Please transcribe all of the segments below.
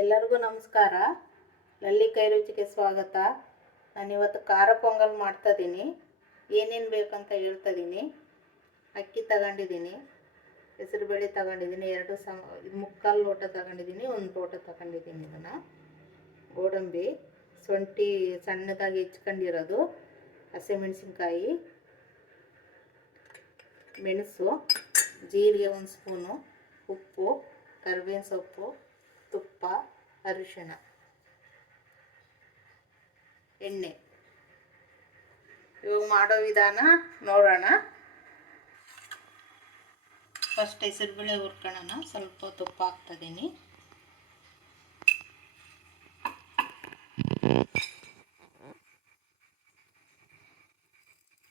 ಎಲ್ಲರಿಗೂ ನಮಸ್ಕಾರ. ಲಲ್ಲಿ ಕೈ ರುಚಿಗೆ ಸ್ವಾಗತ. ನಾನಿವತ್ತು ಖಾರ ಪೊಂಗಲ್ ಮಾಡ್ತಾಯಿದ್ದೀನಿ. ಏನೇನು ಬೇಕಂತ ಹೇಳ್ತಾಯಿದ್ದೀನಿ. ಅಕ್ಕಿ ತಗೊಂಡಿದ್ದೀನಿ, ಹೆಸರುಬೇಳೆ ತಗೊಂಡಿದ್ದೀನಿ, ಮುಕ್ಕಾಲು ಲೋಟ ತಗೊಂಡಿದ್ದೀನಿ, 1 ಲೋಟ ತಗೊಂಡಿದ್ದೀನಿ. ಇದನ್ನು ಗೋಡಂಬಿ, ಶುಂಠಿ ಸಣ್ಣದಾಗಿ ಹೆಚ್ಕೊಂಡಿರೋದು, ಹಸಿಮೆಣಸಿನ್ಕಾಯಿ, ಮೆಣಸು, ಜೀರಿಗೆ 1 ಸ್ಪೂನು, ಉಪ್ಪು, ಕರಿಬೇವಿನ ಸೊಪ್ಪು, ತುಪ್ಪ, ಅರಿಶಿಣ, ಎಣ್ಣೆ. ಇವಾಗ ಮಾಡೋ ವಿಧಾನ ನೋಡೋಣ. ಫಸ್ಟ್ ಹೆಸರುಬೇಳೆ ಹುರ್ಕೊಳ್ಳೋಣ. ಸ್ವಲ್ಪ ತುಪ್ಪ ಹಾಕ್ತಿದ್ದೀನಿ.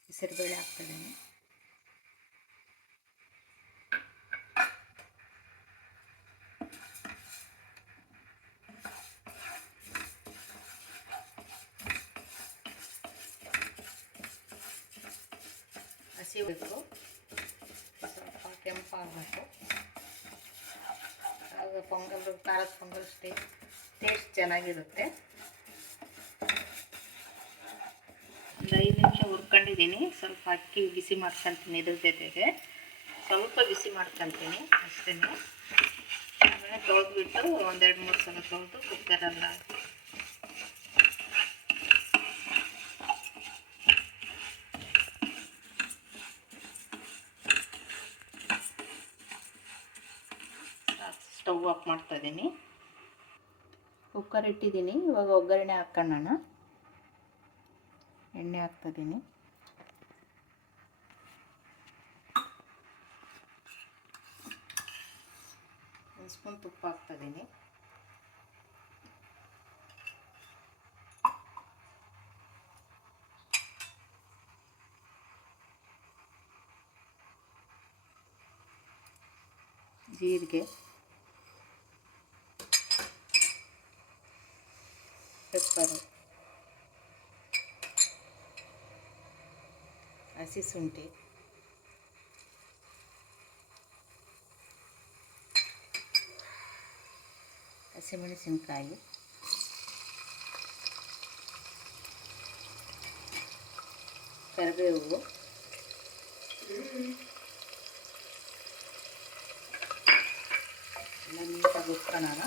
ಹೆಸರುಬೇಳೆ ಹಾಕ್ತಿದ್ದೀನಿ. ಹಸಿಬೇಕು, ಸ್ವಲ್ಪ ಕೆಂಪಾಗಬೇಕು. ಆಗ ಪೊಂಗಲ್, ಖಾರದ ಪೊಂಗಲ್ ಟೇಸ್ಟ್ ಚೆನ್ನಾಗಿರುತ್ತೆ. ಒಂದು 5 ನಿಮಿಷ ಹುರ್ಕೊಂಡಿದ್ದೀನಿ. ಸ್ವಲ್ಪ ಅಕ್ಕಿ ಬಿಸಿ ಮಾಡ್ಕೊತೀನಿ. ಇದ್ರ ಜೊತೆಗೆ ಸ್ವಲ್ಪ ಬಿಸಿ ಮಾಡ್ಕೊತೀನಿ ಅಷ್ಟೇ. ಆಮೇಲೆ ತೊಳೆದ್ಬಿಟ್ಟು 1-2-3 ಸಲ ತೊಳೆದು ಕುಕ್ಕರೆಲ್ಲ ಸ್ಟವ್ ಆಫ್ ಮಾಡ್ತಾಯಿದ್ದೀನಿ. ಕುಕ್ಕರ್ ಇಟ್ಟಿದ್ದೀನಿ. ಇವಾಗ ಒಗ್ಗರಣೆ ಹಾಕ್ಕೊಳ್ಳೋಣ. ಎಣ್ಣೆ ಹಾಕ್ತಿದ್ದೀನಿ. ಒಂದು ಸ್ಪೂನ್ ತುಪ್ಪ ಹಾಕ್ತಿದ್ದೀನಿ. ಜೀರಿಗೆ, ಪೆಪ್ಪರು, ಹಸಿ ಶುಂಠಿ, ಹಸಿಮೆಣಸಿನ್ಕಾಯಿ, ಕರಿಬೇವು, ಎಲ್ಲ ನೀಟಾಗಿ ಹುರ್ಕೊಳ್ಳೋಣ.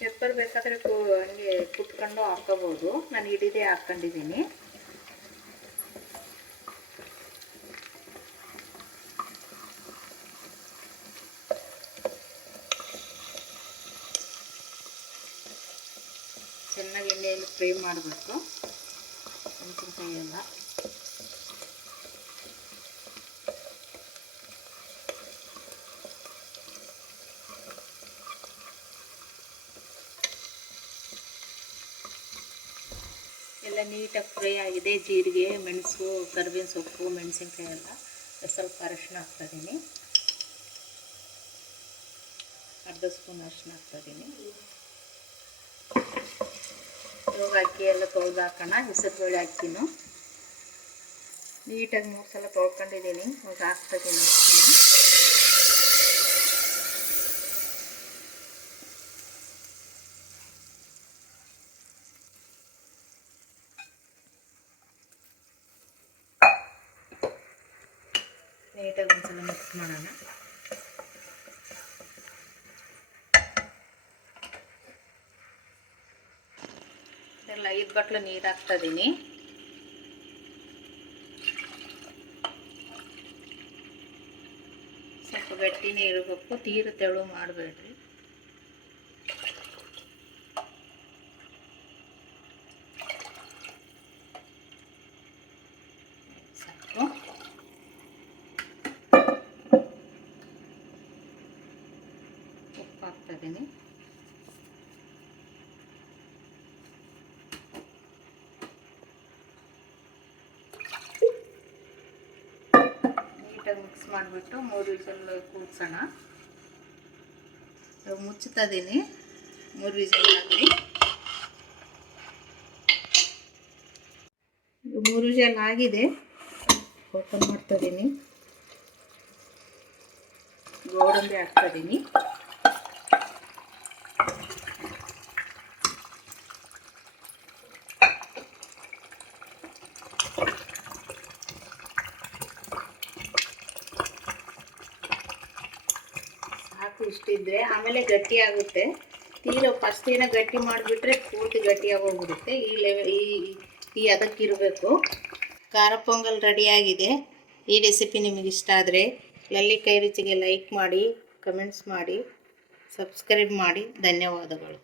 ಪೆಪ್ಪರ್ ಬೇಕಾದರೆ ಹಂಗೆ ಕುಟ್ಕೊಂಡು ಹಾಕೋಬೋದು. ನಾನು ಹಿಡಿದೇ ಹಾಕ್ಕೊಂಡಿದ್ದೀನಿ. ಚೆನ್ನಾಗಿ ಎಣ್ಣೆಯಲ್ಲಿ ಫ್ರೈ ಮಾಡಬೇಕು ಮೆಣಸಿನ್ಕಾಯಿ ಎಲ್ಲ. ಎಲ್ಲ ನೀಟಾಗಿ ಫ್ರೈ ಆಗಿದೆ. ಜೀರಿಗೆ, ಮೆಣಸು, ಕರಿಬೇವಿನ ಸೊಪ್ಪು, ಮೆಣಸಿನ್ಕಾಯಿ ಎಲ್ಲ. ಸ್ವಲ್ಪ ಅರಿಶಿನ ಹಾಕ್ತಿದ್ದೀನಿ. ಅರ್ಧ ಸ್ಪೂನ್ ಅರಿಶಿನ ಹಾಕ್ತಿದ್ದೀನಿ. ಇವಾಗ ಅಕ್ಕಿ ಎಲ್ಲ ತೊಳೆದು ಹಾಕೋಣ. ಹೆಸರುಬೇಳೆ ಅಕ್ಕಿನೂ ನೀಟಾಗಿ 3 ಸಲ ತೊಳ್ಕೊಂಡಿದ್ದೀನಿ. ಇವಾಗ ಹಾಕ್ತಿದ್ದೀನಿ ಅಕ್ಕಿನ. ನೀಟಾಗಿ ಒಂದ್ಸಲ ಮಿಕ್ಸ್ ಮಾಡೋಣ. ಎಲ್ಲ 5 ಬಟ್ಲು ನೀರು ಹಾಕ್ತಿದ್ದೀನಿ. ಸ್ವಲ್ಪ ಗಟ್ಟಿನೇ ಇರಬೇಕು, ತೀರು ತೆಳು ಮಾಡಬೇಡ್ರಿ. ಸಾಕು. ಉಪ್ಪು ಹಾಕ್ತಿದ್ದೀನಿ. ನೀಟಾಗಿ ಮಿಕ್ಸ್ ಮಾಡಿಬಿಟ್ಟು 3 ವಿಷಲ್ ಕೂಗ್ಸೋಣ. ಇವಾಗ ಮುಚ್ಚುತ್ತಾ ಇದ್ದೀನಿ, 3 ವಿಷಲ್ ಆಗಲಿ. 3 ವಿಷಲ್ ಆಗಿದೆ, ಓಪನ್ ಮಾಡ್ತಾ ಇದ್ದೀನಿ. ಗೋಡಂಬಿ ಹಾಕ್ತಾ ಇದ್ದೀನಿ. ಸಾಕು, ಇಷ್ಟಿದ್ರೆ ಆಮೇಲೆ ಗಟ್ಟಿ ಆಗುತ್ತೆ. ಫಸ್ಟ್ ಏನೋ ಗಟ್ಟಿ ಮಾಡಿಬಿಟ್ರೆ ಪೂರ್ತಿ ಗಟ್ಟಿಯಾಗೋಗ್ಬಿಡುತ್ತೆ. ಈ ಅದಕ್ಕಿರಬೇಕು. ಖಾರ ಪೊಂಗಲ್ ರೆಡಿಯಾಗಿದೆ. ಈ ರೆಸಿಪಿ ನಿಮಗೆ ಇಷ್ಟ ಆದರೆ ಲಲ್ಲಿ ಕೈ ರುಚಿಗೆ ಲೈಕ್ ಮಾಡಿ, ಕಮೆಂಟ್ಸ್ ಮಾಡಿ, ಸಬ್ಸ್ಕ್ರೈಬ್ ಮಾಡಿ. ಧನ್ಯವಾದಗಳು.